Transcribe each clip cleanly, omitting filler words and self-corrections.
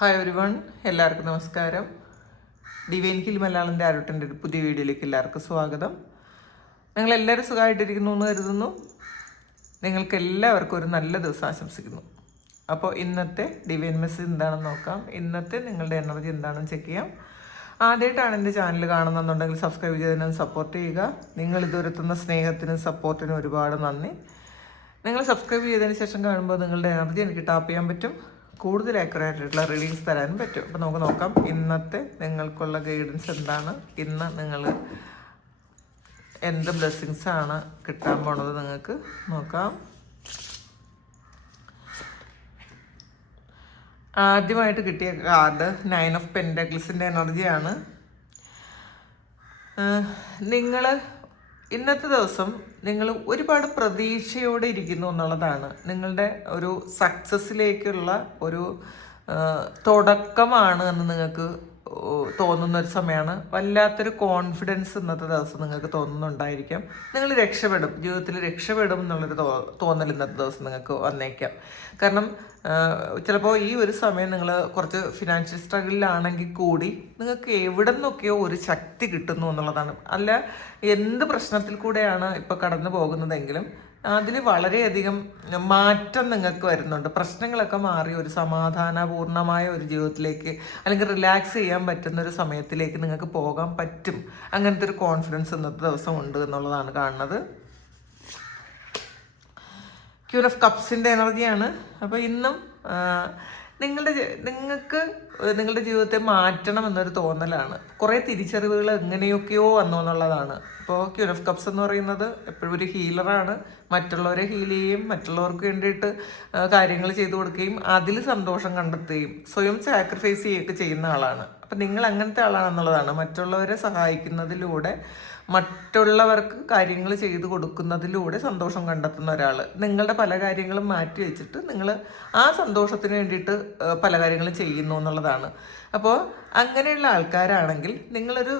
Hi every one, എല്ലാവർക്കും നമസ്കാരം. Divine hill മലയാളൻ്റെ ആരോട്ടൻ്റെ ഒരു പുതിയ വീഡിയോയിലേക്ക് എല്ലാവർക്കും സ്വാഗതം. നിങ്ങളെല്ലാവരും സുഖമായിട്ടിരിക്കുന്നു എന്ന് കരുതുന്നു. നിങ്ങൾക്ക് എല്ലാവർക്കും ഒരു നല്ല ദിവസം ആശംസിക്കുന്നു. അപ്പോൾ ഇന്നത്തെ ഡിവൈൻ മെസ്സേജ് എന്താണെന്ന് നോക്കാം. ഇന്നത്തെ നിങ്ങളുടെ എനർജി എന്താണെന്ന് ചെക്ക് ചെയ്യാം. ആദ്യമായിട്ടാണ് എൻ്റെ ചാനൽ കാണുന്നുണ്ടെങ്കിൽ സബ്സ്ക്രൈബ് ചെയ്തതിനും സപ്പോർട്ട് ചെയ്യുക. നിങ്ങൾ ഇതുവരെത്തുന്ന സ്നേഹത്തിനും സപ്പോർട്ടിനും ഒരുപാട് നന്ദി. നിങ്ങൾ സബ്സ്ക്രൈബ് ചെയ്തതിന് ശേഷം കാണുമ്പോൾ നിങ്ങളുടെ എനർജി എനിക്ക് ടാപ്പ് ചെയ്യാൻ പറ്റും, കൂടുതൽ ആക്യുറേറ്റ് ആയിട്ടുള്ള റീഡിങ്സ് തരാനും പറ്റും. അപ്പോൾ നമുക്ക് നോക്കാം ഇന്നത്തെ നിങ്ങൾക്കുള്ള ഗൈഡൻസ് എന്താണ്, ഇന്ന് നിങ്ങൾ എന്ത് ബ്ലെസ്സിങ്സ് ആണ് കിട്ടാൻ പോണത് നിങ്ങൾക്ക് നോക്കാം. ആദ്യമായിട്ട് കിട്ടിയ കാർഡ് 9 ഓഫ് പെൻറ്റാക്കിൾസിൻ്റെ എനർജിയാണ്. നിങ്ങൾ ഇന്നത്തെ ദിവസം നിങ്ങൾ ഒരുപാട് പ്രതീക്ഷയോടെ ഇരിക്കുന്നു എന്നുള്ളതാണ്. നിങ്ങളുടെ ഒരു സക്സസ്സിലേക്കുള്ള ഒരു തുടക്കമാണ് എന്ന് നിങ്ങൾക്ക് തോന്നുന്ന ഒരു സമയമാണ്. വല്ലാത്തൊരു കോൺഫിഡൻസ് ഇന്നത്തെ ദിവസം നിങ്ങൾക്ക് തോന്നുന്നുണ്ടായിരിക്കാം. നിങ്ങൾ രക്ഷപ്പെടും, ജീവിതത്തിൽ രക്ഷപ്പെടും എന്നുള്ളൊരു തോന്നൽ ഇന്നത്തെ ദിവസം നിങ്ങൾക്ക് വന്നേക്കാം. കാരണം ചിലപ്പോൾ ഈ ഒരു സമയം നിങ്ങൾ കുറച്ച് ഫിനാൻഷ്യൽ സ്ട്രഗിളിലാണെങ്കിൽ കൂടി നിങ്ങൾക്ക് എവിടെ നിന്നൊക്കെയോ ഒരു ശക്തി കിട്ടുന്നു എന്നുള്ളതാണ്. അല്ല, എന്ത് പ്രശ്നത്തിൽ കൂടെയാണ് ഇപ്പോൾ കടന്നു പോകുന്നതെങ്കിലും അതിൽ വളരെയധികം മാറ്റം നിങ്ങൾക്ക് വരുന്നുണ്ട്. പ്രശ്നങ്ങളൊക്കെ മാറി ഒരു സമാധാനപൂർണമായ ഒരു ജീവിതത്തിലേക്ക് അല്ലെങ്കിൽ റിലാക്സ് ചെയ്യാൻ പറ്റുന്ന ഒരു സമയത്തിലേക്ക് നിങ്ങൾക്ക് പോകാൻ പറ്റും. അങ്ങനത്തെ ഒരു കോൺഫിഡൻസ് ഇന്നത്തെ ദിവസം ഉണ്ട് എന്നുള്ളതാണ് കാണുന്നത്. ക്യൂൻ ഓഫ് കപ്സിൻ്റെ എനർജിയാണ്. അപ്പോൾ ഇന്നും നിങ്ങൾക്ക് നിങ്ങളുടെ ജീവിതത്തെ മാറ്റണം എന്നൊരു തോന്നലാണ്. കുറേ തിരിച്ചറിവുകൾ എങ്ങനെയൊക്കെയോ വന്നു എന്നുള്ളതാണ്. ഇപ്പോൾ ക്യൂൻ ഓഫ് കപ്സ് എന്ന് പറയുന്നത് എപ്പോഴും ഒരു ഹീലറാണ്. മറ്റുള്ളവരെ ഹീൽ ചെയ്യുകയും മറ്റുള്ളവർക്ക് വേണ്ടിയിട്ട് കാര്യങ്ങൾ ചെയ്തു കൊടുക്കുകയും അതിൽ സന്തോഷം കണ്ടെത്തുകയും സ്വയം സാക്രിഫൈസ് ചെയ്യുകയൊക്കെ ചെയ്യുന്ന ആളാണ്. അപ്പം നിങ്ങൾ അങ്ങനത്തെ ആളാണെന്നുള്ളതാണ്. മറ്റുള്ളവരെ സഹായിക്കുന്നതിലൂടെ, മറ്റുള്ളവർക്ക് കാര്യങ്ങൾ ചെയ്തു കൊടുക്കുന്നതിലൂടെ സന്തോഷം കണ്ടെത്തുന്ന ഒരാൾ. നിങ്ങളുടെ പല കാര്യങ്ങളും മാറ്റി വെച്ചിട്ട് നിങ്ങൾ ആ സന്തോഷത്തിന് വേണ്ടിയിട്ട് പല കാര്യങ്ങളും ചെയ്യുന്നു എന്നുള്ളതാണ്. അപ്പോൾ അങ്ങനെയുള്ള ആൾക്കാരാണെങ്കിൽ നിങ്ങളൊരു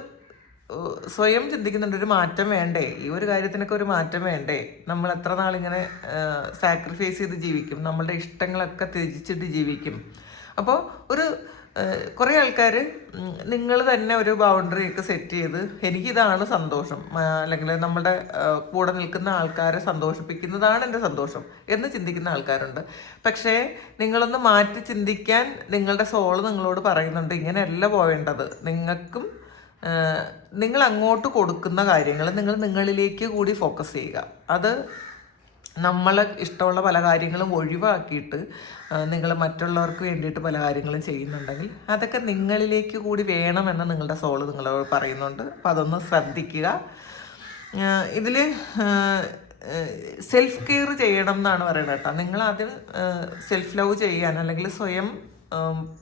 സ്വയം ചിന്തിക്കുന്നുണ്ട്, ഒരു മാറ്റം വേണ്ടേ, ഈ ഒരു കാര്യത്തിനൊക്കെ ഒരു മാറ്റം വേണ്ടേ, നമ്മൾ എത്ര നാളിങ്ങനെ സാക്രിഫൈസ് ചെയ്ത് ജീവിക്കും, നമ്മളുടെ ഇഷ്ടങ്ങളൊക്കെ ത്യജിച്ചിട്ട് ജീവിക്കും. അപ്പോൾ ഒരു കുറേ ആൾക്കാർ നിങ്ങൾ തന്നെ ഒരു ബൗണ്ടറി ഒക്കെ സെറ്റ് ചെയ്ത് എനിക്കിതാണ് സന്തോഷം, അല്ലെങ്കിൽ നമ്മുടെ കൂടെ നിൽക്കുന്ന ആൾക്കാരെ സന്തോഷിപ്പിക്കുന്നതാണ് എൻ്റെ സന്തോഷം എന്ന് ചിന്തിക്കുന്ന ആൾക്കാരുണ്ട്. പക്ഷേ നിങ്ങളൊന്ന് മാറ്റി ചിന്തിക്കാൻ നിങ്ങളുടെ സോള് നിങ്ങളോട് പറയുന്നുണ്ട്, ഇങ്ങനെയല്ല പോവേണ്ടത്. നിങ്ങൾ അങ്ങോട്ട് കൊടുക്കുന്ന കാര്യങ്ങൾ നിങ്ങൾ നിങ്ങളിലേക്ക് കൂടി ഫോക്കസ് ചെയ്യുക. അത് നമ്മളെ ഇഷ്ടമുള്ള പല കാര്യങ്ങളും ഒഴിവാക്കിയിട്ട് നിങ്ങൾ മറ്റുള്ളവർക്ക് വേണ്ടിയിട്ട് പല കാര്യങ്ങളും ചെയ്യുന്നുണ്ടെങ്കിൽ അതൊക്കെ നിങ്ങളിലേക്ക് കൂടി വേണമെന്ന് നിങ്ങളുടെ സോള് നിങ്ങളോട് പറയുന്നുണ്ട്. അപ്പോൾ അതൊന്ന് ശ്രദ്ധിക്കുക. ഇതിൽ സെൽഫ് കെയർ ചെയ്യണം എന്നാണ് പറയുന്നത് കേട്ടോ. നിങ്ങളാദ്യം സെൽഫ് ലവ് ചെയ്യാൻ അല്ലെങ്കിൽ സ്വയം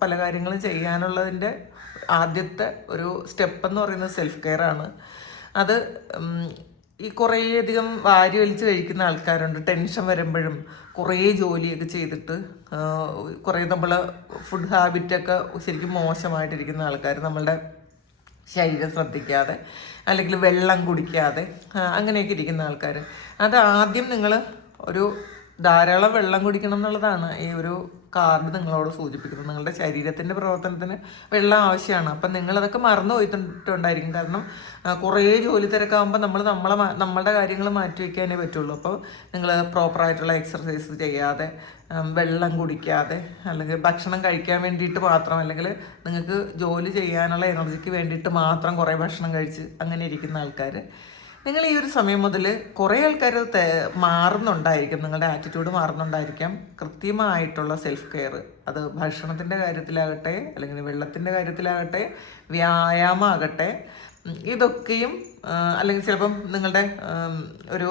പല കാര്യങ്ങളും ചെയ്യാനുള്ളതിൻ്റെ ആദ്യത്തെ ഒരു സ്റ്റെപ്പ് എന്ന് പറയുന്നത് സെൽഫ് കെയർ ആണ്. അത് ഈ കുറേയധികം വാരി വലിച്ച് കഴിക്കുന്ന ആൾക്കാരുണ്ട്. ടെൻഷൻ വരുമ്പോഴും കുറേ ജോലിയൊക്കെ ചെയ്തിട്ട് കുറേ നമ്മൾ ഫുഡ് ഹാബിറ്റൊക്കെ ശരിക്കും മോശമായിട്ടിരിക്കുന്ന ആൾക്കാർ, നമ്മളുടെ ശരീരം ശ്രദ്ധിക്കാതെ അല്ലെങ്കിൽ വെള്ളം കുടിക്കാതെ അങ്ങനെയൊക്കെ ഇരിക്കുന്ന ആൾക്കാർ, അത് ആദ്യം നിങ്ങൾ ഒരു ധാരാളം വെള്ളം കുടിക്കണം എന്നുള്ളതാണ് ഈ ഒരു കാർഡ് നിങ്ങളോട് സൂചിപ്പിക്കുന്നത്. നിങ്ങളുടെ ശരീരത്തിൻ്റെ പ്രവർത്തനത്തിന് വെള്ളം ആവശ്യമാണ്. അപ്പം നിങ്ങളതൊക്കെ മറന്നു പോയിട്ടുണ്ടായിരിക്കും. കാരണം കുറേ ജോലി തിരക്കാകുമ്പോൾ നമ്മളുടെ കാര്യങ്ങൾ മാറ്റി വയ്ക്കാനേ പറ്റുള്ളൂ. അപ്പോൾ നിങ്ങൾ പ്രോപ്പറായിട്ടുള്ള എക്സർസൈസ് ചെയ്യാതെ, വെള്ളം കുടിക്കാതെ, അല്ലെങ്കിൽ ഭക്ഷണം കഴിക്കാൻ വേണ്ടിയിട്ട് മാത്രം, അല്ലെങ്കിൽ നിങ്ങൾക്ക് ജോലി ചെയ്യാനുള്ള എനർജിക്ക് വേണ്ടിയിട്ട് മാത്രം കുറേ ഭക്ഷണം കഴിച്ച് അങ്ങനെ ഇരിക്കുന്ന ആൾക്കാർ, നിങ്ങൾ ഈ ഒരു സമയം മുതൽ കുറേ ആൾക്കാർ മാറുന്നുണ്ടായിരിക്കും. നിങ്ങളുടെ ആറ്റിറ്റ്യൂഡ് മാറുന്നുണ്ടായിരിക്കാം. കൃത്യമായിട്ടുള്ള സെൽഫ് കെയർ, അത് ഭക്ഷണത്തിൻ്റെ കാര്യത്തിലാകട്ടെ, അല്ലെങ്കിൽ വെള്ളത്തിൻ്റെ കാര്യത്തിലാകട്ടെ, വ്യായാമമാകട്ടെ, ഇതൊക്കെയും, അല്ലെങ്കിൽ ചിലപ്പം നിങ്ങളുടെ ഒരു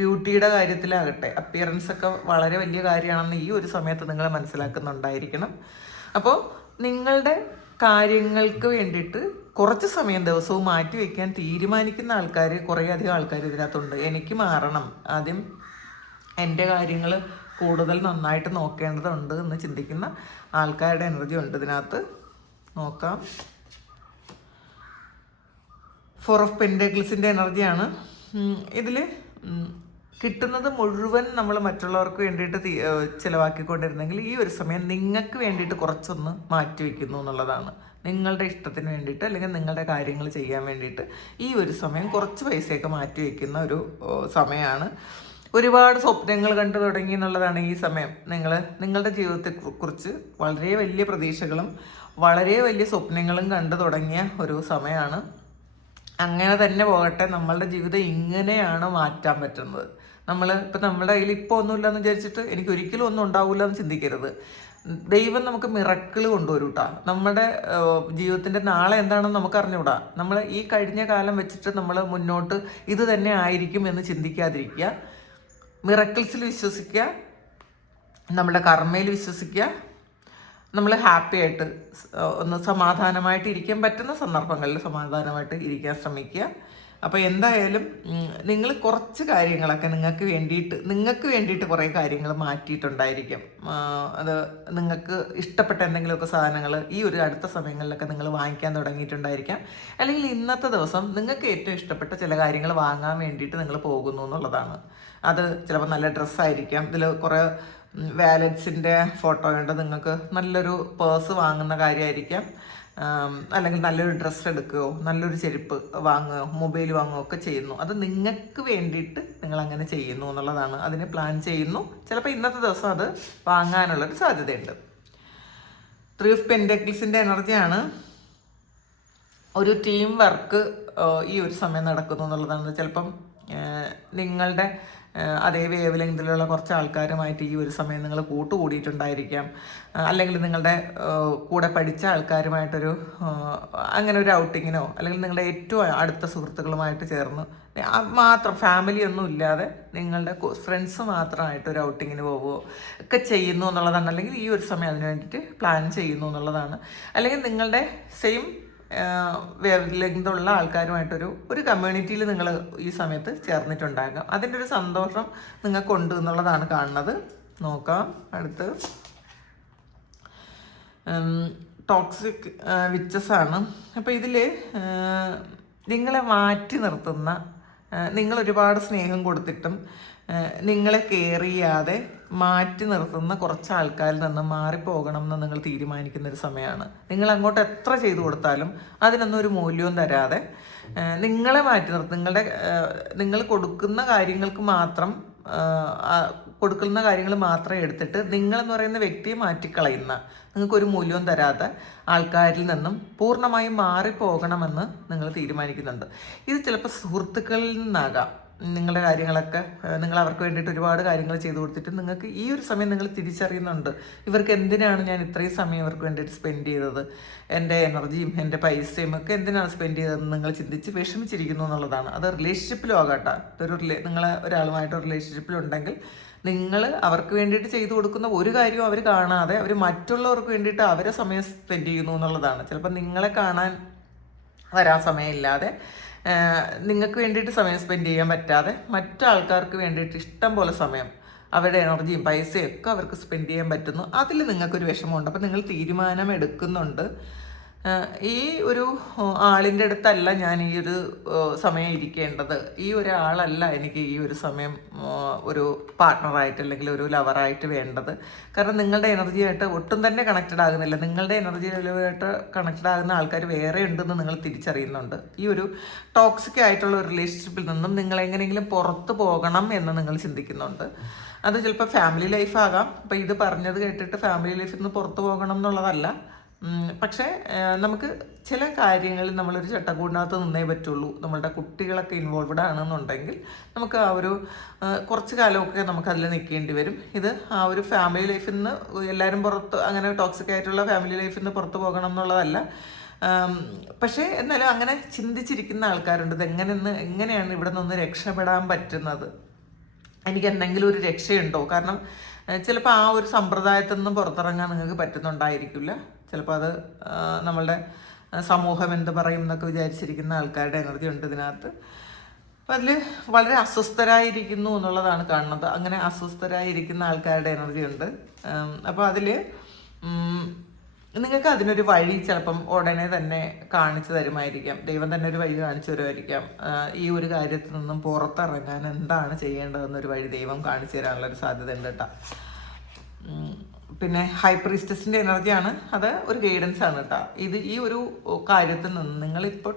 ബ്യൂട്ടിയുടെ കാര്യത്തിലാകട്ടെ, അപ്പിയറൻസ് ഒക്കെ വളരെ വലിയ കാര്യമാണെന്ന് ഈ ഒരു സമയത്ത് നിങ്ങൾ മനസ്സിലാക്കുന്നുണ്ടായിരിക്കണം. അപ്പോൾ നിങ്ങളുടെ കാര്യങ്ങൾക്ക് വേണ്ടിയിട്ട് കുറച്ച് സമയം ദിവസവും മാറ്റി വയ്ക്കാൻ തീരുമാനിക്കുന്ന ആൾക്കാർ, കുറേയധികം ആൾക്കാർ ഇതിനകത്തുണ്ട്. എനിക്ക് മാറണം, ആദ്യം എൻ്റെ കാര്യങ്ങൾ കൂടുതൽ നന്നായിട്ട് നോക്കേണ്ടതുണ്ട് എന്ന് ചിന്തിക്കുന്ന ആൾക്കാരുടെ എനർജി ഉണ്ട് ഇതിനകത്ത്. നോക്കാം. 4 ഓഫ് പെൻറ്റാക്കിൾസിൻ്റെ എനർജിയാണ് ഇതിൽ. കിട്ടുന്നത് മുഴുവൻ നമ്മൾ മറ്റുള്ളവർക്ക് വേണ്ടിയിട്ട് ചിലവാക്കിക്കൊണ്ടിരുന്നെങ്കിൽ ഈ ഒരു സമയം നിങ്ങൾക്ക് വേണ്ടിയിട്ട് കുറച്ചൊന്ന് മാറ്റി വയ്ക്കുന്നു എന്നുള്ളതാണ്. നിങ്ങളുടെ ഇഷ്ടത്തിന് വേണ്ടിയിട്ട് അല്ലെങ്കിൽ നിങ്ങളുടെ കാര്യങ്ങൾ ചെയ്യാൻ വേണ്ടിയിട്ട് ഈ ഒരു സമയം കുറച്ച് പൈസയൊക്കെ മാറ്റി വയ്ക്കുന്ന ഒരു സമയമാണ്. ഒരുപാട് സ്വപ്നങ്ങൾ കണ്ടു തുടങ്ങി എന്നുള്ളതാണ് ഈ സമയം. നിങ്ങളുടെ ജീവിതത്തെക്കുറിച്ച് വളരെ വലിയ പ്രതീക്ഷകളും വളരെ വലിയ സ്വപ്നങ്ങളും കണ്ടു തുടങ്ങിയ ഒരു സമയമാണ്. അങ്ങനെ തന്നെ പോകട്ടെ. നമ്മളുടെ ജീവിതം ഇങ്ങനെയാണ് മാറ്റാൻ പറ്റുന്നത്. ഇപ്പം നമ്മുടെ കയ്യിൽ ഇപ്പോൾ ഒന്നുമില്ല എന്ന് വിചാരിച്ചിട്ട് എനിക്ക് ഒരിക്കലും ഒന്നും ഉണ്ടാവില്ല എന്ന് ചിന്തിക്കരുത്. ദൈവം നമുക്ക് മിറക്കിൾ കൊണ്ടുവരും കേട്ടോ. നമ്മുടെ ജീവിതത്തിൻ്റെ നാളെ എന്താണെന്ന് നമുക്ക് അറിഞ്ഞുകൂടാ. നമ്മൾ ഈ കഴിഞ്ഞ കാലം വെച്ചിട്ട് നമ്മൾ മുന്നോട്ട് ഇത് തന്നെ ആയിരിക്കും എന്ന് ചിന്തിക്കാതിരിക്കുക. മിറക്കിൾസിൽ വിശ്വസിക്കുക, നമ്മുടെ കർമ്മയിൽ വിശ്വസിക്കുക. നമ്മൾ ഹാപ്പി ആയിട്ട് ഒന്ന് സമാധാനമായിട്ട് ഇരിക്കാൻ പറ്റുന്ന സന്ദർഭങ്ങളിൽ സമാധാനമായിട്ട് ഇരിക്കാൻ ശ്രമിക്കുക. അപ്പോൾ എന്തായാലും നിങ്ങൾ കുറച്ച് കാര്യങ്ങളൊക്കെ നിങ്ങൾക്ക് വേണ്ടിയിട്ട് കുറേ കാര്യങ്ങൾ മാറ്റിയിട്ടുണ്ടായിരിക്കും. അത് നിങ്ങൾക്ക് ഇഷ്ടപ്പെട്ട എന്തെങ്കിലുമൊക്കെ സാധനങ്ങൾ ഈ ഒരു അടുത്ത സമയങ്ങളിലൊക്കെ നിങ്ങൾ വാങ്ങിക്കാൻ തുടങ്ങിയിട്ടുണ്ടായിരിക്കാം. അല്ലെങ്കിൽ ഇന്നത്തെ ദിവസം നിങ്ങൾക്ക് ഏറ്റവും ഇഷ്ടപ്പെട്ട ചില കാര്യങ്ങൾ വാങ്ങാൻ വേണ്ടിയിട്ട് നിങ്ങൾ പോകുന്നു എന്നുള്ളതാണ്. അത് ചിലപ്പോൾ നല്ല ഡ്രസ്സായിരിക്കാം. ഇതിൽ കുറേ വാലറ്റ്സിൻ്റെ ഫോട്ടോ ഉണ്ട്. നിങ്ങൾക്ക് നല്ലൊരു പേഴ്സ് വാങ്ങുന്ന കാര്യമായിരിക്കാം. അല്ലെങ്കിൽ നല്ലൊരു ഡ്രസ്സ് എടുക്കുകയോ നല്ലൊരു ചെരുപ്പ് വാങ്ങുകയോ മൊബൈൽ വാങ്ങുകയോ ഒക്കെ ചെയ്യുന്നു. അത് നിങ്ങൾക്ക് വേണ്ടിയിട്ട് നിങ്ങൾ അങ്ങനെ ചെയ്യുന്നു എന്നുള്ളതാണ്. അതിന് പ്ലാൻ ചെയ്യുന്നു. ചിലപ്പോൾ ഇന്നത്തെ ദിവസം അത് വാങ്ങാനുള്ളൊരു സാധ്യതയുണ്ട്. 3 of Pentaclesൻ്റെ എനർജിയാണ്. ഒരു ടീം വർക്ക് ഈ ഒരു സമയം നടക്കുന്നു എന്നുള്ളതാണ്. ചിലപ്പം നിങ്ങളുടെ അതേ വേവ് ലെങ്തിലുള്ള കുറച്ച് ആൾക്കാരുമായിട്ട് ഈ ഒരു സമയം നിങ്ങൾ കൂട്ടുകൂടിയിട്ടുണ്ടായിരിക്കാം. അല്ലെങ്കിൽ നിങ്ങളുടെ കൂടെ പഠിച്ച ആൾക്കാരുമായിട്ടൊരു അങ്ങനെ ഒരു ഔട്ടിങ്ങിനോ അല്ലെങ്കിൽ നിങ്ങളുടെ ഏറ്റവും അടുത്ത സുഹൃത്തുക്കളുമായിട്ട് ചേർന്ന് മാത്രം ഫാമിലി ഒന്നും ഇല്ലാതെ നിങ്ങളുടെ ഫ്രണ്ട്സ് മാത്രമായിട്ട് ഒരു ഔട്ടിങ്ങിന് പോവുകയോ ഒക്കെ ചെയ്യുന്നു എന്നുള്ളതാണ്. അല്ലെങ്കിൽ ഈ ഒരു സമയം അതിന് വേണ്ടിയിട്ട് പ്ലാൻ ചെയ്യുന്നു എന്നുള്ളതാണ്. അല്ലെങ്കിൽ നിങ്ങളുടെ സെയിം വേവ് ലെങ്തുള്ള ആൾക്കാരുമായിട്ടൊരു കമ്മ്യൂണിറ്റിയിൽ നിങ്ങൾ ഈ സമയത്ത് ചേർന്നിട്ടുണ്ടാകാം. അതിൻ്റെ ഒരു സന്തോഷം നിങ്ങൾക്കുണ്ട് എന്നുള്ളതാണ് കാണുന്നത്. നോക്കാം അടുത്ത്. ടോക്സിക് വിച്ചസ് ആണ്. അപ്പോൾ ഇതിൽ നിങ്ങളെ മാറ്റി നിർത്തുന്ന, നിങ്ങൾ ഒരുപാട് സ്നേഹം കൊടുത്തിട്ടും നിങ്ങളെ കെയർ ചെയ്യാതെ മാറ്റി നിർത്തുന്ന കുറച്ച് ആൾക്കാരിൽ നിന്ന് മാറിപ്പോകണം എന്ന് നിങ്ങൾ തീരുമാനിക്കുന്ന ഒരു സമയമാണ്. നിങ്ങൾ അങ്ങോട്ട് എത്ര ചെയ്തു കൊടുത്താലും അതിനൊന്നും ഒരു മൂല്യവും തരാതെ നിങ്ങളെ മാറ്റി നിർത്തും. നിങ്ങൾ കൊടുക്കുന്ന കാര്യങ്ങൾ മാത്രം എടുത്തിട്ട് നിങ്ങളെന്ന് പറയുന്ന വ്യക്തിയെ മാറ്റിക്കളയുന്ന, നിങ്ങൾക്കൊരു മൂല്യവും തരാത്ത ആൾക്കാരിൽ നിന്നും പൂർണ്ണമായും മാറിപ്പോകണമെന്ന് നിങ്ങൾ തീരുമാനിക്കുന്നുണ്ട്. ഇത് ചിലപ്പോൾ സുഹൃത്തുക്കളിൽ നിന്നാകാം. നിങ്ങളുടെ കാര്യങ്ങളൊക്കെ നിങ്ങൾ അവർക്ക് വേണ്ടിയിട്ട് ഒരുപാട് കാര്യങ്ങൾ ചെയ്തു കൊടുത്തിട്ട് നിങ്ങൾക്ക് ഈ ഒരു സമയം നിങ്ങൾ തിരിച്ചറിയുന്നുണ്ട്, ഇവർക്ക് എന്തിനാണ് ഞാൻ ഇത്രയും സമയം ഇവർക്ക് വേണ്ടിയിട്ട് സ്പെൻഡ് ചെയ്തത്, എൻ്റെ എനർജിയും എൻ്റെ പൈസയും ഒക്കെ എന്തിനാണ് സ്പെൻഡ് ചെയ്തതെന്ന് നിങ്ങൾ ചിന്തിച്ച് വിഷമിച്ചിരിക്കുന്നു എന്നുള്ളതാണ്. അത് റിലേഷൻഷിപ്പിലും ആകാട്ടെ. നിങ്ങൾ ഒരാളുമായിട്ട് റിലേഷൻഷിപ്പിലുണ്ടെങ്കിൽ നിങ്ങൾ അവർക്ക് വേണ്ടിയിട്ട് ചെയ്തു കൊടുക്കുന്ന ഒരു കാര്യവും അവർ കാണാതെ അവർ മറ്റുള്ളവർക്ക് വേണ്ടിയിട്ട് അവരെ സമയം സ്പെൻഡ് ചെയ്യുന്നു എന്നുള്ളതാണ്. ചിലപ്പോൾ നിങ്ങളെ കാണാൻ വരാൻ സമയമില്ലാതെ നിങ്ങൾക്ക് വേണ്ടിയിട്ട് സമയം സ്പെൻഡ് ചെയ്യാൻ പറ്റാതെ മറ്റാൾക്കാർക്ക് വേണ്ടിയിട്ട് ഇഷ്ടം പോലെ സമയം അവരുടെ എനർജിയും പൈസയും ഒക്കെ അവർക്ക് സ്പെൻഡ് ചെയ്യാൻ പറ്റുന്നു. അതിൽ നിങ്ങൾക്കൊരു വിഷമമുണ്ട്. അപ്പോൾ നിങ്ങൾ തീരുമാനം എടുക്കുന്നുണ്ട്, ഈ ഒരു ആളിൻ്റെ അടുത്തല്ല ഞാൻ ഈ ഒരു സമയം ഇരിക്കേണ്ടത്, ഈ ഒരാളല്ല എനിക്ക് ഈ ഒരു സമയം ഒരു പാർട്ട്ണറായിട്ട് അല്ലെങ്കിൽ ഒരു ലവറായിട്ട് വേണ്ടത്. കാരണം നിങ്ങളുടെ എനർജിയായിട്ട് ഒട്ടും തന്നെ കണക്റ്റഡ് ആകുന്നില്ല. നിങ്ങളുടെ എനർജിയുമായിട്ട് കണക്റ്റഡ് ആകുന്ന ആൾക്കാർ വേറെ ഉണ്ടെന്ന് നിങ്ങൾ തിരിച്ചറിയുന്നുണ്ട്. ഈ ഒരു ടോക്സിക് ആയിട്ടുള്ള ഒരു റിലേഷൻഷിപ്പിൽ നിന്നും നിങ്ങൾ എങ്ങനെയെങ്കിലും പുറത്ത് പോകണം എന്ന് നിങ്ങൾ ചിന്തിക്കുന്നുണ്ട്. അത് ചിലപ്പോൾ ഫാമിലി ലൈഫാകാം. അപ്പോൾ ഇത് പറഞ്ഞത് കേട്ടിട്ട് ഫാമിലി ലൈഫിൽ നിന്ന് പുറത്ത് പോകണം എന്നുള്ളതല്ല. പക്ഷേ നമുക്ക് ചില കാര്യങ്ങളിൽ നമ്മളൊരു ചട്ടക്കൂടിനകത്ത് നിന്നേ പറ്റുള്ളൂ. നമ്മളുടെ കുട്ടികളൊക്കെ ഇൻവോൾവ്ഡ് ആണെന്നുണ്ടെങ്കിൽ നമുക്ക് ആ ഒരു കുറച്ച് കാലമൊക്കെ നമുക്കതിൽ നിൽക്കേണ്ടി വരും. ഇത് ആ ഒരു ഫാമിലി ലൈഫിൽ നിന്ന് എല്ലാവരും അങ്ങനെ ടോക്സിക് ആയിട്ടുള്ള ഫാമിലി ലൈഫിൽ നിന്ന് പുറത്ത് പോകണം എന്നുള്ളതല്ല. പക്ഷേ എന്നാലും അങ്ങനെ ചിന്തിച്ചിരിക്കുന്ന ആൾക്കാരുണ്ട്. എങ്ങനെയാണ് ഇവിടെ നിന്ന് രക്ഷപ്പെടാൻ പറ്റുന്നത്, എനിക്ക് എന്തെങ്കിലും ഒരു രക്ഷയുണ്ടോ? കാരണം ചിലപ്പോൾ ആ ഒരു സമ്പ്രദായത്തിൽ നിന്നും പുറത്തിറങ്ങാൻ നിങ്ങൾക്ക് പറ്റുന്നുണ്ടായിരിക്കില്ല. ചിലപ്പോൾ അത് നമ്മളുടെ സമൂഹം എന്ത് പറയും എന്നൊക്കെ വിചാരിച്ചിരിക്കുന്ന ആൾക്കാരുടെ എനർജി ഉണ്ട് ഇതിനകത്ത്. അപ്പം അതിൽ വളരെ അസ്വസ്ഥരായിരിക്കുന്നു എന്നുള്ളതാണ് കാണുന്നത്. അങ്ങനെ അസ്വസ്ഥരായിരിക്കുന്ന ആൾക്കാരുടെ എനർജി ഉണ്ട്. അപ്പോൾ അതിൽ നിങ്ങൾക്ക് അതിനൊരു വഴി ചിലപ്പം ഉടനെ തന്നെ കാണിച്ചു തരുമായിരിക്കാം. ദൈവം തന്നെ ഒരു വഴി കാണിച്ചു തരുമായിരിക്കാം. ഈ ഒരു കാര്യത്തിൽ നിന്നും പുറത്തിറങ്ങാൻ എന്താണ് ചെയ്യേണ്ടതെന്നൊരു വഴി ദൈവം കാണിച്ചു തരാനുള്ള ഒരു സാധ്യത ഉണ്ട് കേട്ടോ. പിന്നെ ഹൈ പ്രീസ്റ്റസിൻ്റെ എനർജിയാണ്, അത് ഒരു ഗൈഡൻസ് ആണ് കേട്ടോ. ഈ ഒരു കാര്യത്തിൽ നിന്ന് നിങ്ങളിപ്പോൾ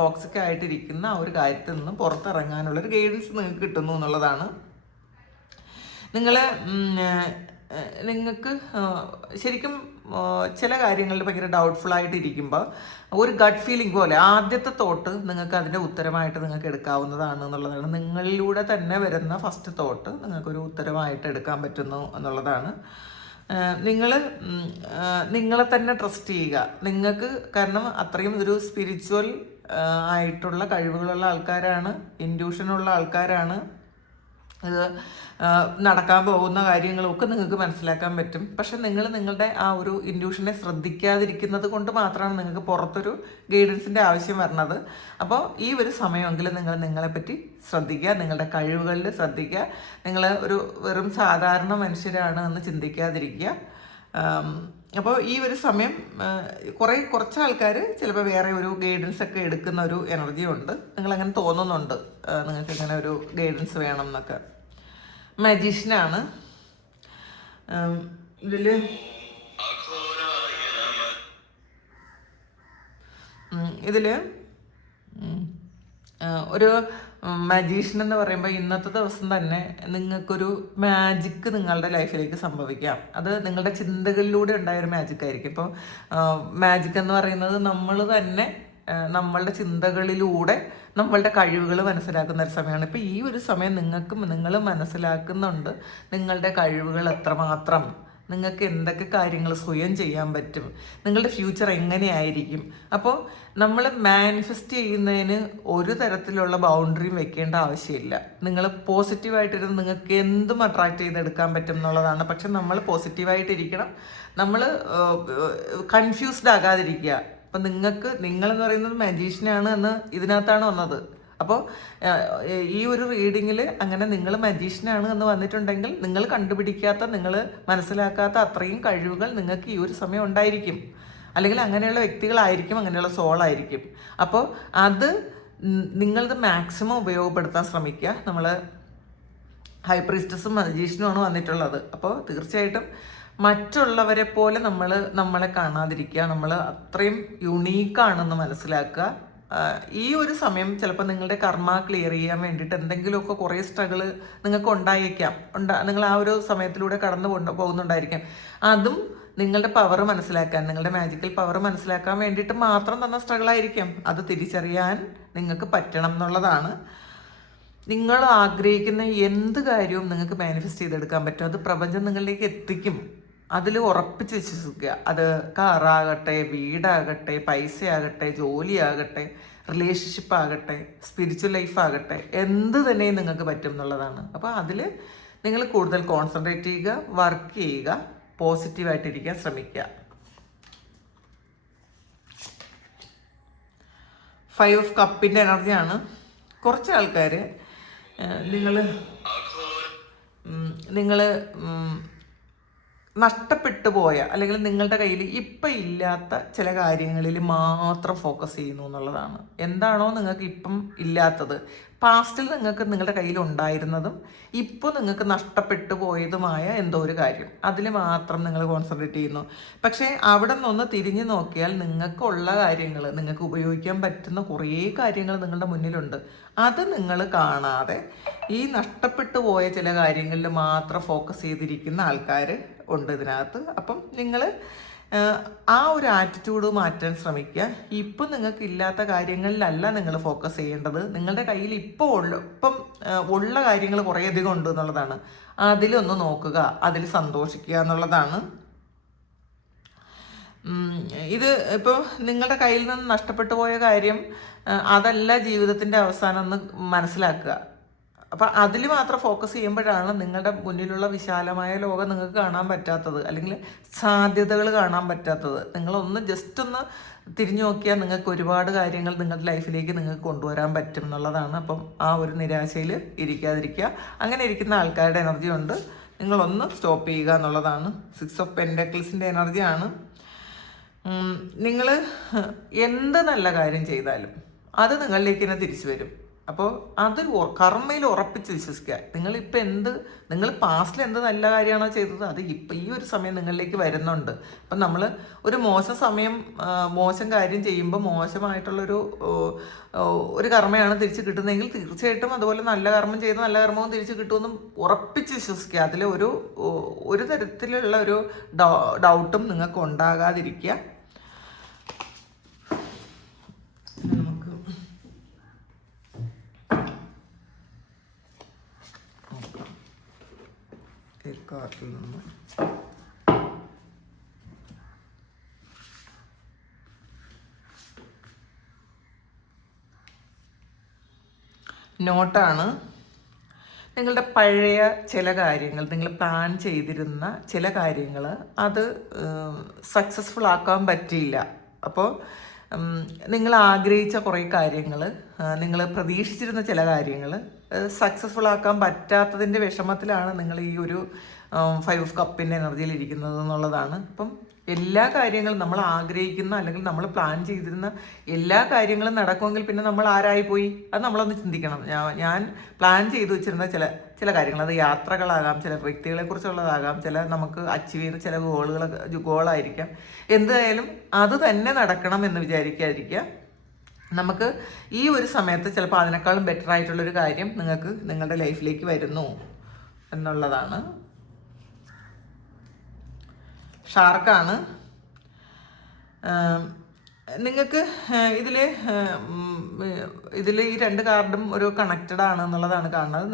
ടോക്സിക് ആയിട്ടിരിക്കുന്ന ആ ഒരു കാര്യത്തിൽ നിന്ന് പുറത്തിറങ്ങാനുള്ളൊരു ഗൈഡൻസ് നിങ്ങൾക്ക് കിട്ടുന്നു എന്നുള്ളതാണ്. നിങ്ങൾക്ക് ശരിക്കും ചില കാര്യങ്ങളിൽ ഭയങ്കര ഡൗട്ട്ഫുൾ ആയിട്ടിരിക്കുമ്പോൾ ഒരു ഗട്ട് ഫീലിംഗ് പോലെ ആദ്യത്തെ തോട്ട് നിങ്ങൾക്ക് അതിൻ്റെ ഉത്തരമായിട്ട് നിങ്ങൾക്ക് എടുക്കാവുന്നതാണ് എന്നുള്ളതാണ്. നിങ്ങളിലൂടെ തന്നെ വരുന്ന ഫസ്റ്റ് തോട്ട് നിങ്ങൾക്കൊരു ഉത്തരമായിട്ട് എടുക്കാൻ പറ്റുന്നു എന്നുള്ളതാണ്. നിങ്ങളെ തന്നെ ട്രസ്റ്റ് ചെയ്യുക. നിങ്ങൾക്ക് കാരണം അത്രയും ഒരു സ്പിരിച്വൽ ആയിട്ടുള്ള കഴിവുകളുള്ള ആൾക്കാരാണ്, ഇൻറ്റ്യൂഷനുള്ള ആൾക്കാരാണ്. ഇത് നടക്കാൻ പോകുന്ന കാര്യങ്ങളൊക്കെ നിങ്ങൾക്ക് മനസ്സിലാക്കാൻ പറ്റും. പക്ഷെ നിങ്ങളുടെ ആ ഒരു ഇൻറ്റ്യൂഷനെ ശ്രദ്ധിക്കാതിരിക്കുന്നത് കൊണ്ട് മാത്രമാണ് നിങ്ങൾക്ക് പുറത്തൊരു ഗൈഡൻസിൻ്റെ ആവശ്യം വരുന്നത്. അപ്പോൾ ഈ ഒരു സമയമെങ്കിലും നിങ്ങൾ നിങ്ങളെപ്പറ്റി ശ്രദ്ധിക്കുക, നിങ്ങളുടെ കഴിവുകളിൽ ശ്രദ്ധിക്കുക. നിങ്ങൾ ഒരു വെറും സാധാരണ മനുഷ്യരാണ് എന്ന് ചിന്തിക്കാതിരിക്കുക. അപ്പോൾ ഈ ഒരു സമയം കുറച്ച് ആൾക്കാർ ചിലപ്പോൾ വേറെ ഒരു ഗൈഡൻസ് ഒക്കെ എടുക്കുന്ന ഒരു എനർജി ഉണ്ട്. നിങ്ങളങ്ങനെ തോന്നുന്നുണ്ട് നിങ്ങൾക്ക് ഇങ്ങനെ ഒരു ഗൈഡൻസ് വേണം എന്നൊക്കെ. മജീഷ്യനാണ് ഇതിൽ. ഒരു മജീഷ്യൻ എന്ന് പറയുമ്പോൾ ഇന്നത്തെ ദിവസം തന്നെ നിങ്ങൾക്കൊരു മാജിക്ക് നിങ്ങളുടെ ലൈഫിലേക്ക് സംഭവിക്കാം. അത് നിങ്ങളുടെ ചിന്തകളിലൂടെ ഉണ്ടായൊരു മാജിക് ആയിരിക്കും. ഇപ്പോൾ മാജിക് എന്ന് പറയുന്നത് നമ്മൾ തന്നെ നമ്മളുടെ ചിന്തകളിലൂടെ നമ്മളുടെ കഴിവുകൾ മനസ്സിലാക്കുന്ന ഒരു സമയമാണ്. ഇപ്പോൾ ഈ ഒരു സമയം നിങ്ങൾ മനസ്സിലാക്കുന്നുണ്ട് നിങ്ങളുടെ കഴിവുകൾ എത്രമാത്രം, നിങ്ങൾക്ക് എന്തൊക്കെ കാര്യങ്ങൾ സ്വയം ചെയ്യാൻ പറ്റും, നിങ്ങളുടെ ഫ്യൂച്ചർ എങ്ങനെയായിരിക്കും. അപ്പോൾ നമ്മൾ മാനിഫെസ്റ്റ് ചെയ്യുന്നതിന് ഒരു തരത്തിലുള്ള ബൗണ്ടറിയും വെക്കേണ്ട ആവശ്യമില്ല. നിങ്ങൾ പോസിറ്റീവായിട്ടിരുന്ന് നിങ്ങൾക്ക് എന്തും അട്രാക്റ്റ് ചെയ്തെടുക്കാൻ പറ്റും എന്നുള്ളതാണ്. പക്ഷെ നമ്മൾ പോസിറ്റീവായിട്ടിരിക്കണം, നമ്മൾ കൺഫ്യൂസ്ഡ് ആകാതിരിക്കുക. അപ്പം നിങ്ങളെന്ന് പറയുന്നത് മജീഷ്യനാണ് എന്ന് ഇതിനകത്താണ് വന്നത്. അപ്പോൾ ഈ ഒരു റീഡിങ്ങിൽ അങ്ങനെ നിങ്ങൾ മജീഷ്യനാണ് എന്ന് വന്നിട്ടുണ്ടെങ്കിൽ നിങ്ങൾ കണ്ടുപിടിക്കാത്ത, നിങ്ങൾ മനസ്സിലാക്കാത്ത അത്രയും കഴിവുകൾ നിങ്ങൾക്ക് ഈ ഒരു സമയം ഉണ്ടായിരിക്കും. അല്ലെങ്കിൽ അങ്ങനെയുള്ള വ്യക്തികളായിരിക്കും, അങ്ങനെയുള്ള സോളായിരിക്കും. അപ്പോൾ നിങ്ങളത് മാക്സിമം ഉപയോഗപ്പെടുത്താൻ ശ്രമിക്കുക. നമ്മൾ ഹൈ പ്രീസ്റ്റസും മജീഷ്യനുമാണ് വന്നിട്ടുള്ളത്. അപ്പോൾ തീർച്ചയായിട്ടും മറ്റുള്ളവരെ പോലെ നമ്മളെ കാണാതിരിക്കുക. നമ്മൾ അത്രയും യുണീക്കാണെന്ന് മനസ്സിലാക്കുക. ഈ ഒരു സമയം ചിലപ്പോൾ നിങ്ങളുടെ കർമ്മ ക്ലിയർ ചെയ്യാൻ വേണ്ടിയിട്ട് എന്തെങ്കിലുമൊക്കെ കുറേ സ്ട്രഗിൾ നിങ്ങൾക്ക് ഉണ്ടായേക്കാം. നിങ്ങൾ ആ ഒരു സമയത്തിലൂടെ കടന്നു പോകുന്നുണ്ടായിരിക്കാം. അതും നിങ്ങളുടെ പവർ മനസ്സിലാക്കാൻ, നിങ്ങളുടെ മാജിക്കൽ പവർ മനസ്സിലാക്കാൻ വേണ്ടിയിട്ട് മാത്രം തന്ന സ്ട്രഗിൾ ആയിരിക്കാം. അത് തിരിച്ചറിയാൻ നിങ്ങൾക്ക് പറ്റണം എന്നുള്ളതാണ്. നിങ്ങൾ ആഗ്രഹിക്കുന്ന എന്ത് കാര്യവും നിങ്ങൾക്ക് മാനിഫെസ്റ്റ് ചെയ്തെടുക്കാൻ പറ്റും. അത് പ്രപഞ്ചം നിങ്ങളിലേക്ക് എത്തിക്കും. അതിൽ ഉറപ്പിച്ച് വിശ്വസിക്കുക. അത് കാറാകട്ടെ, വീടാകട്ടെ, പൈസയാകട്ടെ, ജോലിയാകട്ടെ, റിലേഷൻഷിപ്പ് ആകട്ടെ, സ്പിരിച്വൽ ലൈഫ് ആകട്ടെ, എന്ത് തന്നെയും നിങ്ങൾക്ക് പറ്റും എന്നുള്ളതാണ്. അപ്പോൾ അതിൽ നിങ്ങൾ കൂടുതൽ കോൺസെൻട്രേറ്റ് ചെയ്യുക, വർക്ക് ചെയ്യുക, പോസിറ്റീവായിട്ടിരിക്കാൻ ശ്രമിക്കുക. 5 ഓഫ് കപ്പിൻ്റെ എനർജിയാണ്. കുറച്ച് ആൾക്കാർ നിങ്ങൾ നഷ്ടപ്പെട്ടു പോയ, അല്ലെങ്കിൽ നിങ്ങളുടെ കയ്യിൽ ഇപ്പം ഇല്ലാത്ത ചില കാര്യങ്ങളിൽ മാത്രം ഫോക്കസ് ചെയ്യുന്നു എന്നുള്ളതാണ്. എന്താണോ നിങ്ങൾക്ക് ഇപ്പം ഇല്ലാത്തത്, പാസ്റ്റിൽ നിങ്ങൾക്ക് നിങ്ങളുടെ കയ്യിൽ ഉണ്ടായിരുന്നതും ഇപ്പോൾ നിങ്ങൾക്ക് നഷ്ടപ്പെട്ടു പോയതുമായ എന്തോ ഒരു കാര്യം, അതിൽ മാത്രം നിങ്ങൾ കോൺസെൻട്രേറ്റ് ചെയ്യുന്നു. പക്ഷേ അവിടെ നിന്നൊന്ന് തിരിഞ്ഞു നോക്കിയാൽ നിങ്ങൾക്കുള്ള കാര്യങ്ങൾ, നിങ്ങൾക്ക് ഉപയോഗിക്കാൻ പറ്റുന്ന കുറേ കാര്യങ്ങൾ നിങ്ങളുടെ മുന്നിലുണ്ട്. അത് നിങ്ങൾ കാണാതെ ഈ നഷ്ടപ്പെട്ടു പോയ ചില കാര്യങ്ങളിൽ മാത്രം ഫോക്കസ് ചെയ്തിരിക്കുന്ന ആൾക്കാർ ഉണ്ട് ഇതിനകത്ത്. അപ്പം നിങ്ങൾ ആ ഒരു ആറ്റിറ്റ്യൂഡ് മാറ്റാൻ ശ്രമിക്കുക. ഇപ്പം നിങ്ങൾക്ക് ഇല്ലാത്ത കാര്യങ്ങളിലല്ല നിങ്ങൾ ഫോക്കസ് ചെയ്യേണ്ടത്. നിങ്ങളുടെ കയ്യിൽ ഇപ്പം ഉള്ള കാര്യങ്ങൾ കുറേയധികം ഉണ്ട് എന്നുള്ളതാണ്. അതിലൊന്ന് നോക്കുക, അതിൽ സന്തോഷിക്കുക എന്നുള്ളതാണ്. ഇത് ഇപ്പോൾ നിങ്ങളുടെ കയ്യിൽ നിന്ന് നഷ്ടപ്പെട്ടു പോയ കാര്യം അതല്ല ജീവിതത്തിൻ്റെ അവസാനം എന്ന് മനസ്സിലാക്കുക. അപ്പം അതിൽ മാത്രം ഫോക്കസ് ചെയ്യുമ്പോഴാണ് നിങ്ങളുടെ മുന്നിലുള്ള വിശാലമായ ലോകം നിങ്ങൾക്ക് കാണാൻ പറ്റാത്തത്, അല്ലെങ്കിൽ സാധ്യതകൾ കാണാൻ പറ്റാത്തത്. നിങ്ങളൊന്ന് ജസ്റ്റ് ഒന്ന് തിരിഞ്ഞു നോക്കിയാൽ നിങ്ങൾക്ക് ഒരുപാട് കാര്യങ്ങൾ നിങ്ങളുടെ ലൈഫിലേക്ക് നിങ്ങൾക്ക് കൊണ്ടുവരാൻ പറ്റും എന്നുള്ളതാണ്. അപ്പം ആ ഒരു നിരാശയിൽ ഇരിക്കാതിരിക്കുക. അങ്ങനെ ഇരിക്കുന്ന ആൾക്കാരുടെ എനർജി ഉണ്ട്, നിങ്ങളൊന്ന് സ്റ്റോപ്പ് ചെയ്യുക എന്നുള്ളതാണ്. 6 ഓഫ് പെൻഡക്കിൾസിൻ്റെ എനർജിയാണ്. നിങ്ങൾ എന്ത് നല്ല കാര്യം ചെയ്താലും അത് നിങ്ങളിലേക്ക് തന്നെ തിരിച്ചു വരും. അപ്പോൾ അത് കർമ്മയിൽ ഉറപ്പിച്ച് വിശ്വസിക്കുക. നിങ്ങൾ പാസ്റ്റിൽ എന്ത് നല്ല കാര്യമാണോ ചെയ്തത് അത് ഇപ്പം ഈ ഒരു സമയം നിങ്ങളിലേക്ക് വരുന്നുണ്ട്. അപ്പം നമ്മൾ ഒരു മോശം കാര്യം ചെയ്യുമ്പോൾ മോശമായിട്ടുള്ളൊരു ഒരു കർമ്മയാണ് തിരിച്ച് കിട്ടുന്നതെങ്കിൽ തീർച്ചയായിട്ടും അതുപോലെ നല്ല കർമ്മം ചെയ്ത് നല്ല കർമ്മവും തിരിച്ച് കിട്ടുമെന്നും ഉറപ്പിച്ച് വിശ്വസിക്കുക. അതിൽ ഒരു തരത്തിലുള്ള ഒരു ഡൗട്ടും നിങ്ങൾക്ക് ഉണ്ടാകാതിരിക്കുക. കാർട്ടിൽ നിന്ന് നോട്ടാണ്. നിങ്ങളുടെ പഴയ ചില കാര്യങ്ങൾ, നിങ്ങൾ പ്ലാൻ ചെയ്തിരുന്ന ചില കാര്യങ്ങൾ അത് സക്സസ്ഫുൾ ആക്കാൻ പറ്റിയില്ല. അപ്പോൾ നിങ്ങൾ ആഗ്രഹിച്ച കുറേ കാര്യങ്ങൾ, നിങ്ങൾ പ്രതീക്ഷിച്ചിരുന്ന ചില കാര്യങ്ങൾ സക്സസ്ഫുൾ ആക്കാൻ പറ്റാത്തതിൻ്റെ വിഷമത്തിലാണ് നിങ്ങൾ ഈ ഒരു 5 ഓഫ് കപ്പിൻ്റെ എനർജിയിൽ ഇരിക്കുന്നത് എന്നുള്ളതാണ്. അപ്പം എല്ലാ കാര്യങ്ങളും നമ്മൾ ആഗ്രഹിക്കുന്ന അല്ലെങ്കിൽ നമ്മൾ പ്ലാൻ ചെയ്തിരുന്ന എല്ലാ കാര്യങ്ങളും നടക്കുമെങ്കിൽ പിന്നെ നമ്മൾ ആരായിപ്പോയി? അത് നമ്മളൊന്ന് ചിന്തിക്കണം. ഞാൻ പ്ലാൻ ചെയ്തു വെച്ചിരുന്ന ചില കാര്യങ്ങൾ, അത് യാത്രകളാകാം, ചില വ്യക്തികളെ കുറിച്ചുള്ളതാകാം, ചില നമുക്ക് അച്ചീവ് ചെയ്യുന്ന ചില ഗോളായിരിക്കാം. എന്തായാലും അത് തന്നെ നടക്കണം എന്ന് വിചാരിക്കാതിരിക്കുക. നമുക്ക് ഈ ഒരു സമയത്ത് ചിലപ്പോൾ അതിനേക്കാളും ബെറ്റർ ആയിട്ടുള്ളൊരു കാര്യം നിങ്ങൾക്ക് നിങ്ങളുടെ ലൈഫിലേക്ക് വരുന്നു എന്നുള്ളതാണ്. ഷാർക്കാണ്. നിങ്ങൾക്ക് ഇതിൽ ഈ 2 കാർഡും ഒരു കണക്റ്റഡ് ആണ് എന്നുള്ളതാണ് കാണുന്നത്.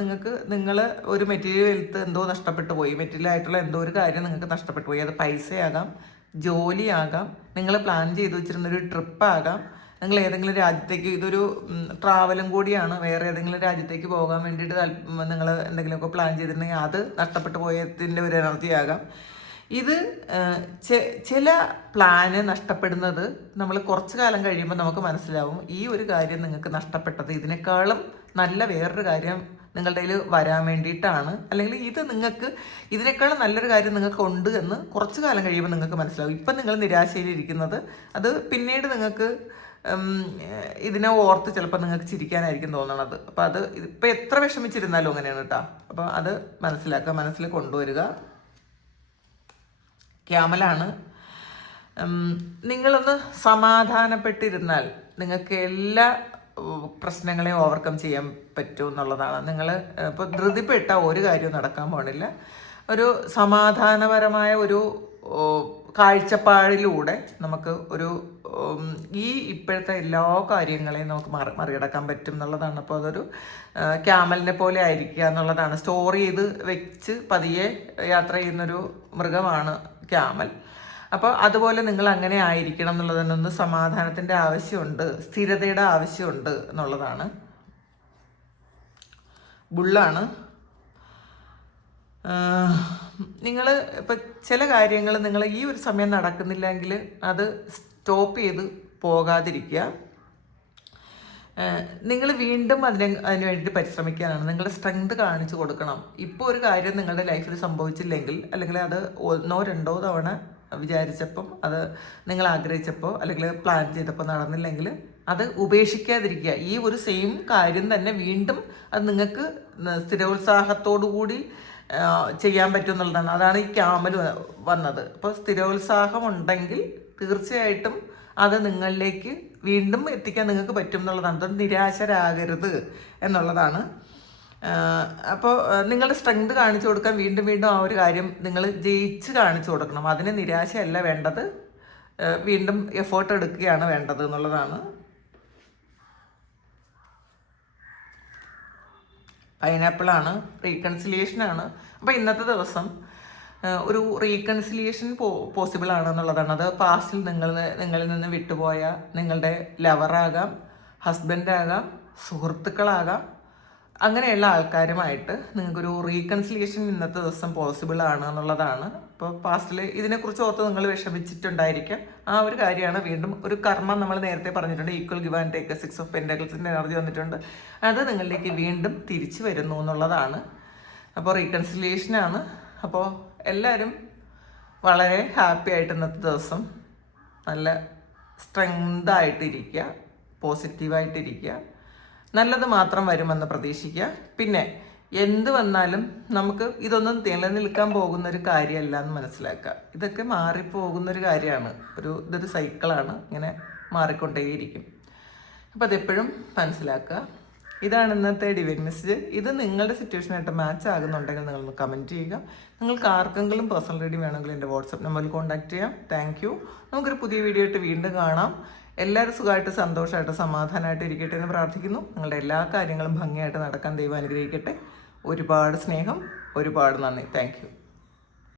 നിങ്ങൾ ഒരു മെറ്റീരിയൽ വെൽത്ത് എന്തോ നഷ്ടപ്പെട്ടു പോയി, മെറ്റീരിയൽ ആയിട്ടുള്ള എന്തോ ഒരു കാര്യം നിങ്ങൾക്ക് നഷ്ടപ്പെട്ടു പോയി. അത് പൈസയാകാം, ജോലിയാകാം, നിങ്ങൾ പ്ലാൻ ചെയ്ത് വെച്ചിരുന്നൊരു ട്രിപ്പാകാം, നിങ്ങൾ ഏതെങ്കിലും രാജ്യത്തേക്ക്, ഇതൊരു ട്രാവലും കൂടിയാണ്, വേറെ ഏതെങ്കിലും രാജ്യത്തേക്ക് പോകാൻ വേണ്ടിയിട്ട് നിങ്ങൾ എന്തെങ്കിലുമൊക്കെ പ്ലാൻ ചെയ്തിട്ടുണ്ടെങ്കിൽ അത് നഷ്ടപ്പെട്ടു പോയതിൻ്റെ ഒരു എനർജി ആകാം. ഇത് ചില പ്ലാന് നഷ്ടപ്പെടുന്നത് നമ്മൾ കുറച്ചു കാലം കഴിയുമ്പോൾ നമുക്ക് മനസ്സിലാവും ഈ ഒരു കാര്യം നിങ്ങൾക്ക് നഷ്ടപ്പെട്ടത് ഇതിനേക്കാളും നല്ല വേറൊരു കാര്യം നിങ്ങളുടെ കയ്യിൽ വരാൻ വേണ്ടിയിട്ടാണ്, അല്ലെങ്കിൽ ഇതിനേക്കാളും നല്ലൊരു കാര്യം നിങ്ങൾക്ക് ഉണ്ട് എന്ന് കുറച്ചു കാലം കഴിയുമ്പോൾ നിങ്ങൾക്ക് മനസ്സിലാവും. ഇപ്പം നിങ്ങൾ നിരാശയിലിരിക്കുന്നത് അത് പിന്നീട് നിങ്ങൾക്ക് ഇതിനെ ഓർത്ത് ചിലപ്പോൾ നിങ്ങൾക്ക് ചിരിക്കാനായിരിക്കും തോന്നണത്. അപ്പം അത് ഇപ്പം എത്ര വിഷമിച്ചിരുന്നാലും അങ്ങനെയാണ് കേട്ടോ. അപ്പോൾ അത് മനസ്സിലാക്കുക, മനസ്സിൽ കൊണ്ടുവരിക. ക്യാമലാണ്. നിങ്ങളൊന്ന് സമാധാനപ്പെട്ടിരുന്നാൽ നിങ്ങൾക്ക് എല്ലാ പ്രശ്നങ്ങളെയും ഓവർകം ചെയ്യാൻ പറ്റും എന്നുള്ളതാണ്. നിങ്ങൾ ഇപ്പോൾ ധൃതിപ്പെട്ട ഒരു കാര്യവും നടക്കാൻ പോണില്ല. ഒരു സമാധാനപരമായ ഒരു കാഴ്ചപ്പാടിലൂടെ നമുക്ക് ഇപ്പോഴത്തെ എല്ലാ കാര്യങ്ങളെയും നമുക്ക് മറികടക്കാൻ പറ്റും എന്നുള്ളതാണ്. അപ്പോൾ അതൊരു ക്യാമലിനെ പോലെ ആയിരിക്കുക എന്നുള്ളതാണ്. സ്റ്റോർ ചെയ്ത് വെച്ച് പതിയെ യാത്ര ചെയ്യുന്നൊരു മൃഗമാണ് ക്യാമൽ. അപ്പോൾ അതുപോലെ നിങ്ങൾ അങ്ങനെ ആയിരിക്കണം എന്നുള്ളതിനൊന്ന് സമാധാനത്തിൻ്റെ ആവശ്യമുണ്ട്, സ്ഥിരതയുടെ ആവശ്യമുണ്ട് എന്നുള്ളതാണ്. ബുള്ളാണ്. നിങ്ങൾ ഇപ്പം ചില കാര്യങ്ങൾ നിങ്ങൾ ഈ ഒരു സമയം നടക്കുന്നില്ലെങ്കിൽ അത് സ്റ്റോപ്പ് ചെയ്ത് പോകാതിരിക്കുക. നിങ്ങൾ വീണ്ടും അതിന് വേണ്ടിയിട്ട് പരിശ്രമിക്കാനാണ്. നിങ്ങളുടെ സ്ട്രെങ്ത് കാണിച്ചു കൊടുക്കണം. ഇപ്പോൾ ഒരു കാര്യം നിങ്ങളുടെ ലൈഫിൽ സംഭവിച്ചില്ലെങ്കിൽ, അല്ലെങ്കിൽ അത് 1-2 തവണ വിചാരിച്ചപ്പം, അത് നിങ്ങൾ ആഗ്രഹിച്ചപ്പോൾ അല്ലെങ്കിൽ പ്ലാൻ ചെയ്തപ്പോൾ നടന്നില്ലെങ്കിൽ അത് ഉപേക്ഷിക്കാതിരിക്കുക. ഈ ഒരു സെയിം കാര്യം തന്നെ വീണ്ടും അത് നിങ്ങൾക്ക് സ്ഥിരോത്സാഹത്തോടു കൂടി ചെയ്യാൻ പറ്റും എന്നുള്ളതാണ്. അതാണ് ഈ ക്യാമൽ വന്നത്. അപ്പോൾ സ്ഥിരോത്സാഹം ഉണ്ടെങ്കിൽ തീർച്ചയായിട്ടും അത് നിങ്ങളിലേക്ക് വീണ്ടും എത്തിക്കാൻ നിങ്ങൾക്ക് പറ്റും എന്നുള്ളതാണ്. അത് നിരാശരാകരുത് എന്നുള്ളതാണ്. അപ്പോൾ നിങ്ങളുടെ സ്ട്രെങ്ത് കാണിച്ചു കൊടുക്കാൻ വീണ്ടും വീണ്ടും ആ ഒരു കാര്യം നിങ്ങൾ ജയിച്ച് കാണിച്ചു കൊടുക്കണം. അതിന് നിരാശയല്ല വേണ്ടത്, വീണ്ടും എഫേർട്ട് എടുക്കുകയാണ് വേണ്ടത് എന്നുള്ളതാണ്. പൈനാപ്പിളാണ്. റീകൺസിലിയേഷനാണ്. അപ്പോൾ ഇന്നത്തെ ദിവസം ഒരു റീകൺസിലിയേഷൻ പോസിബിൾ ആണെന്നുള്ളതാണ്. അത് പാസ്റ്റിൽ നിങ്ങളിൽ നിന്ന് വിട്ടുപോയ നിങ്ങളുടെ ലവറാകാം, ഹസ്ബൻഡാകാം, സുഹൃത്തുക്കളാകാം, അങ്ങനെയുള്ള ആൾക്കാരുമായിട്ട് നിങ്ങൾക്കൊരു റീകൺസിലിയേഷൻ ഇന്നത്തെ ദിവസം പോസിബിൾ ആണ് എന്നുള്ളതാണ്. ഇപ്പോൾ പാസ്റ്റിൽ ഇതിനെക്കുറിച്ച് ഓർത്ത് നിങ്ങൾ വിഷമിച്ചിട്ടുണ്ടായിരിക്കാം. ആ ഒരു കാര്യമാണ് വീണ്ടും ഒരു കർമ്മം നമ്മൾ നേരത്തെ പറഞ്ഞിട്ടുണ്ട്. Equal give and take, 6 of പെൻറ്റക്കിൾസിൻ്റെ എനർജി വന്നിട്ടുണ്ട്. അത് നിങ്ങളിലേക്ക് വീണ്ടും തിരിച്ചു വരുന്നു എന്നുള്ളതാണ്. അപ്പോൾ റീകൺസിലിയേഷനാണ്. അപ്പോൾ എല്ലാവരും വളരെ ഹാപ്പി ആയിട്ട് ഇന്നത്തെ ദിവസം നല്ല സ്ട്രെങ്തായിട്ടിരിക്കുക, പോസിറ്റീവായിട്ടിരിക്കുക, നല്ലത് മാത്രം വരുമെന്ന് പ്രതീക്ഷിക്കുക. പിന്നെ എന്ത് വന്നാലും നമുക്ക് ഇതൊന്നും നിലനിൽക്കാൻ പോകുന്നൊരു കാര്യമല്ല എന്ന് മനസ്സിലാക്കുക. ഇതൊക്കെ മാറിപ്പോകുന്നൊരു കാര്യമാണ്, ഇതൊരു സൈക്കിളാണ്, ഇങ്ങനെ മാറിക്കൊണ്ടേയിരിക്കും. അപ്പോൾ അതെപ്പോഴും മനസ്സിലാക്കുക. ഇതാണ് ഇന്നത്തെ ഡിവൈൻ മെസ്സേജ്. ഇത് നിങ്ങളുടെ സിറ്റുവേഷനായിട്ട് മാച്ച് ആകുന്നുണ്ടെങ്കിൽ നിങ്ങളൊന്ന് കമൻറ്റ് ചെയ്യുക. നിങ്ങൾക്ക് ആർക്കെങ്കിലും പേഴ്സണൽ റീഡിംഗ് വേണമെങ്കിൽ എൻ്റെ വാട്സപ്പ് നമ്പറിൽ കോൺടാക്ട് ചെയ്യാം. Thank you. നമുക്കൊരു പുതിയ വീഡിയോ ആയിട്ട് വീണ്ടും കാണാം. എല്ലാവരും സുഖമായിട്ട് സന്തോഷമായിട്ട് സമാധാനമായിട്ട് ഇരിക്കട്ടെ എന്ന് പ്രാർത്ഥിക്കുന്നു. നിങ്ങളുടെ എല്ലാ കാര്യങ്ങളും ഭംഗിയായിട്ട് നടക്കാൻ ദൈവം അനുഗ്രഹിക്കട്ടെ. ഒരുപാട് സ്നേഹം, ഒരുപാട് നന്ദി. Thank you.